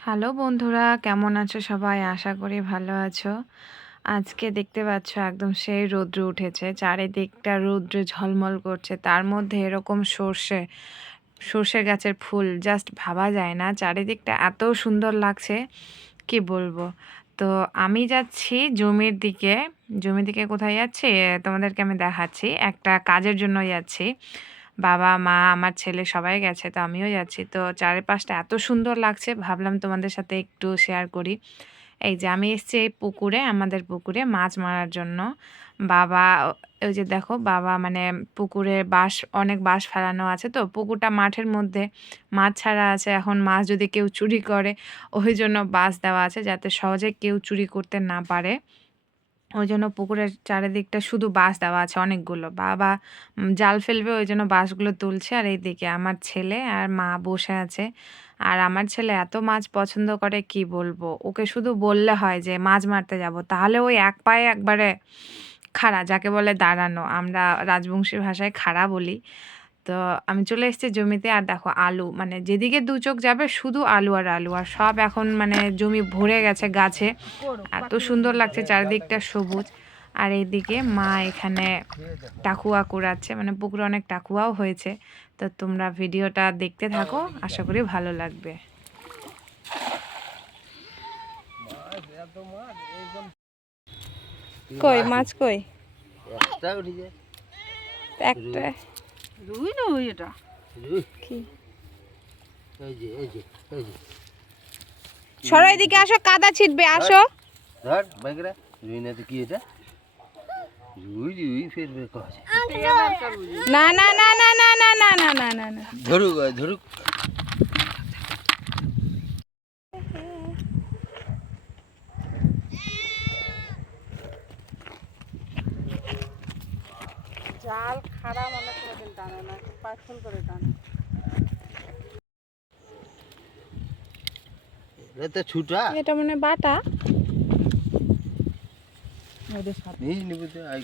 Hello বন্ধুরা, কেমন আছো সবাই? আশা করি ভালো আছো। আজকে দেখতে পাচ্ছ একদম সেই রৌদ্র উঠেছে, চারিদিকটা রৌদ্রে ঝলমল করছে। তার মধ্যে এরকম সর্ষে সর্ষে গাছের ফুল জাস্ট ভাবা যায় না। চারিদিকটা এত সুন্দর লাগছে, কি বলব? তো আমি যাচ্ছি জমির দিকে। জমির দিকে কোথায় যাচ্ছি? তোমাদেরকে আমি দেখাচ্ছি। একটা কাজের জন্য যাচ্ছি। বাবা, মা, আমার ছেলে সবাই গেছে, তো আমিও যাচ্ছি। তো চারিপাশটা এত সুন্দর লাগছে, ভাবলাম তোমাদের সাথে একটু শেয়ার করি। এই যে আমি এসছি এই পুকুরে, আমাদের পুকুরে মাছ মারার জন্য। বাবা, ওই যে দেখো, বাবা মানে পুকুরে বাঁশ, অনেক বাঁশ ফেলানো আছে তো, পুকুরটা মাঠের মধ্যে মাছ ছাড়া আছে। এখন মাছ যদি কেউ চুরি করে, ওই জন্য বাঁশ দেওয়া আছে যাতে সহজে কেউ চুরি করতে না পারে। ওই জন্য পুকুরের চারিদিকটা শুধু বাঁশ দেওয়া আছে অনেকগুলো। বাবা জাল ফেলবে ওই জন্য বাঁশগুলো তুলছে আর এইদিকে আমার ছেলে আর মা বসে আছে। আর আমার ছেলে এত মাছ পছন্দ করে, কি বলব? ওকে শুধু বললে হয় যে, মাছ মারতে যাব। তাহলে ওই এক পায়ে একবারে খাড়া, যাকে বলে দাঁড়ানো। আমরা রাজবংশী ভাষায় খাড়া বলি। তো আমি চলে এসেছি জমিতে। আর দেখো আলু মানে যেদিকে দু চোখ যাবে শুধু আলু আর আলু। আর সব এখন মানে জমি ভরে গেছে গাছে। এত সুন্দর লাগছে চারিদিকটা সবুজ। আর এইদিকে মা এখানে টাকুয়া কুড়াচ্ছে মানে পুকুরে অনেক টাকুয়াও হয়েছে। তো তোমরা ভিডিওটা দেখতে থাকো আশা করি ভালো লাগবে। কই মাছ কই? একটা একটা রুই না এটা? রুই, যে সরো এদিকে আসো কাদা ছিটবে আসো। ধর বাইকরা। রুই না তো কি এটা? রুই রুই করা যায় না না না না না না না না না না না। ধরুক ধরুক। জাল খারাপ অনেক কোনোদিন টানে না পাইফুল করে টানে। এটা ছুটা। এটা মানে বাটা। ওদের সাথে নিজ নিবুতে আই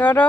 ধরো।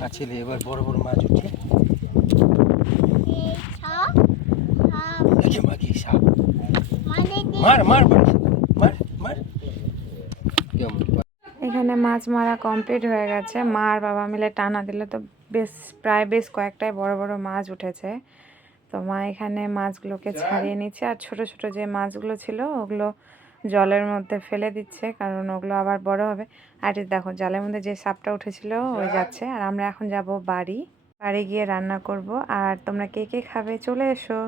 কাছে এবার বড় বড় মাছ উঠে। দেখে মাগি সাপ। মার মার মার মার এখানে মাছ মারা কমপ্লিট হয়ে গেছে। মা আর বাবা মিলে টানা দিলে তো বেশ প্রায় বেশ কয়েকটাই বড় বড় মাছ উঠেছে। তো মা এখানে মাছগুলোকে ছাড়িয়ে নিচ্ছে। আর ছোট ছোট যে মাছগুলো ছিল ওগুলো জলের মধ্যে ফেলে দিচ্ছে, কারণ ওগুলো আবার বড় হবে। আর দেখো, জলের মধ্যে যে সাপটা উঠেছিল, ওই যাচ্ছে। আর আমরা এখন যাব বাড়ি। বাড়ি গিয়ে রান্না করব। আর তোমরা কে কে খাবে, চলে এসো।